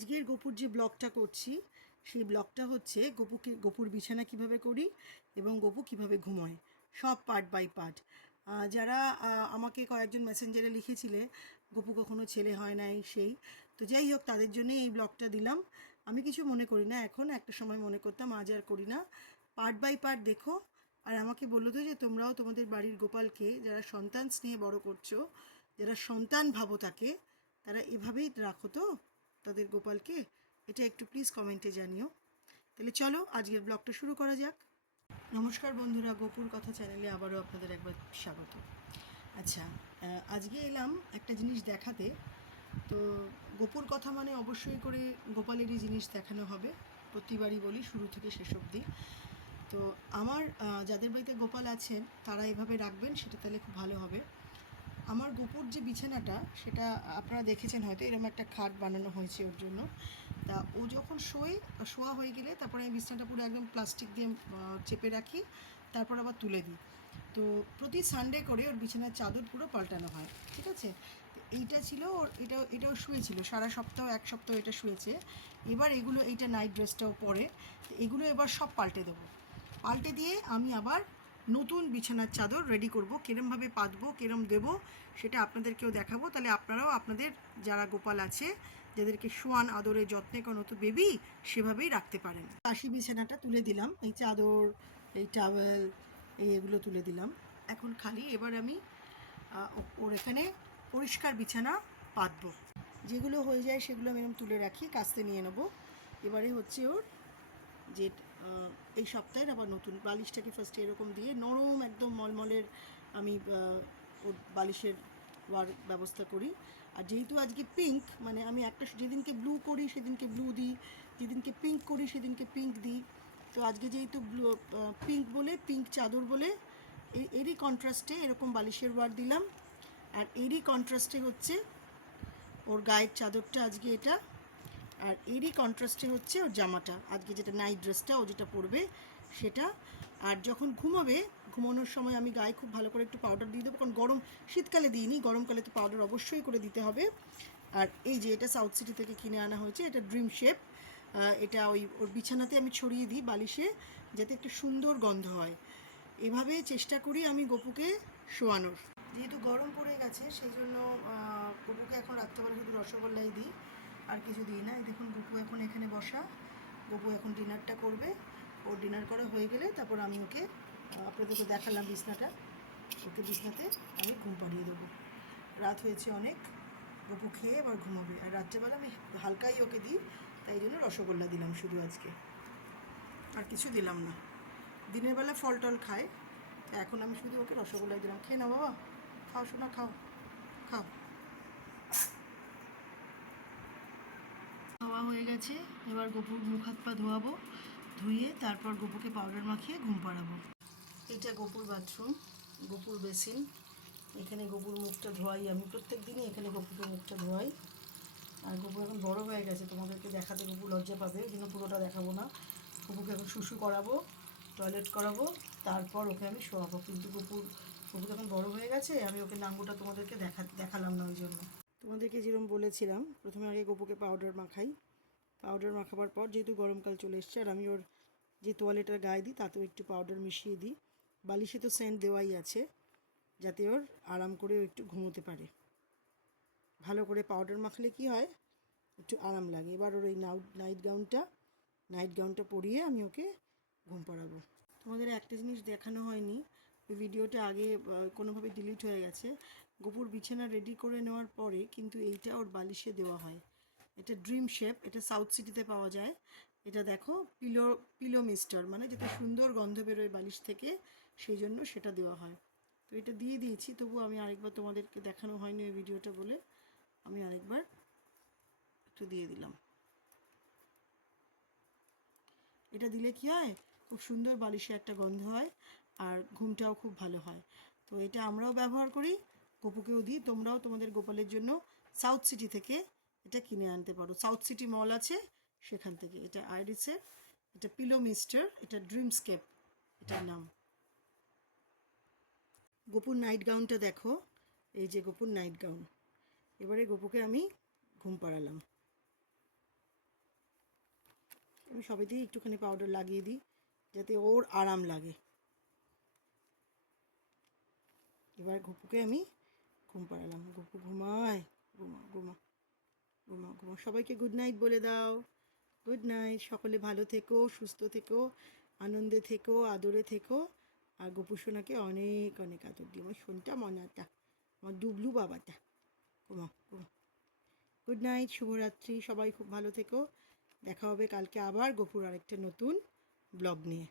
আজকের গোপুর যে ব্লগটা করছি, সেই ব্লগটা হচ্ছে গোপুকে গোপুর বিছানা কীভাবে করি এবং গোপু কীভাবে ঘুমোয়। সব পার্ট বাই পার্ট যারা আমাকে কয়েকজন মেসেঞ্জারে লিখেছিলে, গোপু কখনো ছেলে হয় নাই, সেই। তো যাই হোক, তাদের জন্যই এই ব্লগটা দিলাম। আমি কিছু মনে করি না এখন, একটা সময় মনে করতাম, আজ আর করি না। পার্ট বাই পার্ট দেখো। আর আমাকে বলল তো যে, তোমরাও তোমাদের বাড়ির গোপালকে, যারা সন্তান স্নেহে বড় করছ, যারা সন্তান ভাবো তাকে, তারা এভাবেই রাখো তো? তাদের গোপালকে, এটা একটু প্লিজ কমেন্টে জানিও। তাহলে চলো, আজকের ব্লগটা শুরু করা যাক। নমস্কার বন্ধুরা গোপুর কথা চ্যানেলে আবারও আপনাদের একবার স্বাগত। আচ্ছা আজকে এলাম একটা জিনিস দেখাতে। তো গোপুর কথা মানে অবশ্যই করে গোপালেরই জিনিস দেখানো হবে। প্রতিবারই বলি, শুরু থেকে শেষ অবধি। তো আমার যাদের বাড়িতে গোপাল আছেন, তারা এভাবে রাখবেন, সেটা তাহলে খুব ভালো হবে। আমার গোপুর যে বিছানাটা, সেটা আপনারা দেখেছেন হয়তো এরকম একটা খাট বানানো হয়েছে ওর জন্য। তা ও যখন শোয়, শোয়া হয়ে গেলে তারপরে আমি বিছানাটা পুরো একদম প্লাস্টিক দিয়ে চেপে রাখি, তারপর আবার তুলে দিই। তো প্রতি সানডে করে ওর বিছানার চাদর পুরো পাল্টানো হয়, ঠিক আছে? এইটা ছিল ওর, এটা, এটাও শুয়েছিল, সারা সপ্তাহ, এক সপ্তাহ এটা শুয়েছে। এবার এগুলো, এইটা নাইট ড্রেসটাও পরে এগুলো এবার সব পাল্টে দেবো। পাল্টে দিয়ে আমি আবার নতুন বিছানার চাদর রেডি করব কিরমভাবে পাতবো, কিরম দেব, সেটা আপনাদেরকেও দেখাবো। তাহলে আপনারাও আপনাদের যারা গোপাল আছে, যাদেরকে শোয়ান আদরে যত্নে কোনো তো বেবি সেভাবেই রাখতে পারেন। কাশি বিছানাটা তুলে দিলাম, এই চাদর, এই টাওয়েল এগুলো তুলে দিলাম। এখন খালি এবার আমি ওর এখানে পরিষ্কার বিছানা পাতবো। যেগুলো হয়ে যায় সেগুলো আমি তুলে রাখি, কাস্তে নিয়ে নেব। এবারে হচ্ছে ওর যে এই সপ্তাহের আবার নতুন বালিশটাকে ফার্স্টে এরকম দিয়ে নরম একদম মলমলের আমি বালিশের ওয়ার ব্যবস্থা করি। আর যেহেতু আজকে পিঙ্ক মানে আমি একটা যেদিনকে ব্লু করি সেদিনকে ব্লু দিই, যেদিনকে পিঙ্ক করি সেদিনকে পিঙ্ক দিই। তো আজকে যেহেতু ব্লু পিঙ্ক বলে পিঙ্ক চাদর বলে এরই কন্ট্রাস্টে এরকম বালিশের ওয়ার দিলাম। আর এরই কন্ট্রাস্টে হচ্ছে ওর গায়ের চাদরটা আজকে এটা। আর এরই কন্ট্রাস্টে হচ্ছে ওর জামাটা। আজকে যেটা নাইট ড্রেসটা ও যেটা পরবে সেটা। আর যখন ঘুমাবে, ঘুমানোর সময় আমি গায়ে খুব ভালো করে একটু পাউডার দিয়ে দেবো, কারণ গরম শীতকালে দিইনি, গরমকালে তো পাউডার অবশ্যই করে দিতে হবে। আর এই যে এটা সাউথ সিটি থেকে কিনে আনা হয়েছে, এটা ড্রিম শেপ এটা ওই, ওর বিছানাতে আমি ছড়িয়ে দিই বালিশে, যাতে একটু সুন্দর গন্ধ হয়। এভাবে চেষ্টা করি আমি গপুকে শোয়ানোর। যেহেতু গরম পড়ে গেছে, সেই জন্য গপুকে এখন রাত্রেবেলা শুধু রসগোল্লাই দিই। আর কিছু দিই না। দেখুন, গপু এখন এখানে বসা। গপু এখন ডিনারটা করবে। ওর ডিনার করা হয়ে গেলে তারপর আমি ওকে আপনাদেরকে দেখালাম বিছনাটা। ওকে বিছনাতে আমি ঘুম পাড়িয়ে দেবো। রাত হয়েছে অনেক। গপু খেয়ে এবার ঘুমাবে। আর রাত্রেবেলা আমি হালকাই ওকে দিই। তাই জন্য রসগোল্লা দিলাম শুধু আজকে। আর কিছু দিলাম না। দিনের বেলা ফল টল খায়। এখন আমি শুধু ওকে রসগোল্লা দিলাম। খেয়ে না বাবা। খাও শোনা খাও। খাও। খাওয়া হয়ে গেছে, এবার গপুর মুখ হাত পা ধোয়াবো, ধুয়ে তারপর গপুকে পাউডার মাখিয়ে ঘুম পাড়াবো। এটা গপুর বাথরুম গপুর বেসিন এখানে গপুর মুখটা ধোয়াই আমি প্রত্যেক দিনই এখানে গপুকে মুখটা ধোয়াই। আর গপু এখন বড় হয়ে গেছে, তোমাদেরকে দেখাতে গপু লজ্জা পাবে ওই জন্য পুরোটা দেখাবো না। গপুকে এখন শুশু করাবো টয়লেট করাবো, তারপর ওকে আমি শোয়াবো। কিন্তু গপুর গপু যখন বড় হয়ে গেছে, আমি ওকে নাঙ্গুটা তোমাদেরকে দেখা, দেখালাম না ওই জন্য। তোমাদেরকে যেরকম বলেছিলাম, প্রথমে আগে গপুকে পাউডার মাখাই পাউডার মাখাবার পর যেহেতু গরমকাল চলে এসছে, আর আমি ওর যে তোয়ালেটার গায়ে দিই, তাতেও একটু পাউডার মিশিয়ে দিই। বালিশে তো সেন্ট দেওয়াই আছে, যাতে ওর আরাম করে একটু ঘুমোতে পারে। ভালো করে পাউডার মাখলে কি হয়, একটু আরাম লাগে। এবার ওর ওই নাইট গাউনটা নাইট গাউনটা পরিয়ে আমি ওকে ঘুম পাড়াবো। তোমাদের একটা জিনিস দেখানো হয়নি, ওই ভিডিওটা আগে কোনোভাবে ডিলিট হয়ে গেছে। গোপুর বিছানা রেডি করে নেওয়ার পরে কিন্তু এইটা ওর বালিশে দেওয়া হয়। এটা ড্রিম শেপ এটা সাউথ সিটিতে পাওয়া যায়। এটা দেখো পিলো পিলো মিস্টার মানে যেটা সুন্দর গন্ধ বেরোয় বালিশ থেকে সেই জন্য সেটা দেওয়া হয়। তো এটা দিয়ে দিয়েছি তবু আমি আরেকবার তোমাদেরকে দেখানো হয়নি ওই ভিডিওটা বলে। আমি আরেকবার একটু দিয়ে দিলাম। এটা দিলে কি হয়? খুব সুন্দর বালিশে একটা গন্ধ হয় আর ঘুমটাও খুব ভালো হয়। তো এটা আমরাও ব্যবহার করি গোপুকেও দিই তোমরাও তোমাদের গোপালের জন্য সাউথ সিটি থেকে এটা কিনে আনতে পারো। সাউথ সিটি মল আছে, সেখান থেকে। এটা আইরিসের এটা পিলো মিস্টার এটা ড্রিমস্কেপ এটার নাম। গোপুর নাইট গাউনটা দেখো। এই যে গোপুর নাইট গাউন এবারে গোপুকে আমি ঘুম পাড়ালাম। আমি সবেতেই একটুখানি পাউডার লাগিয়ে দিই, যাতে ওর আরাম লাগে। এবার গপুকে আমি ঘুম পাড়ালাম। গপু, ঘুমায়, ঘুমা ঘুমা। ঘুমা ঘুমা সবাইকে গুড নাইট বলে দাও। গুড নাইট সকলে ভালো থেকো, সুস্থ থেকো, আনন্দে থেকো, আদরে থেকো। আর গপু সোনাকে অনেক অনেক আদর দিও। আমার সোনটা মনাটা, আমার ডুবলু বাবাটা। ঘুমা ঘুমা গুড নাইট শুভরাত্রি। সবাই খুব ভালো থেকো। দেখা হবে কালকে আবার গপুর আরেকটা নতুন ব্লগ নিয়ে।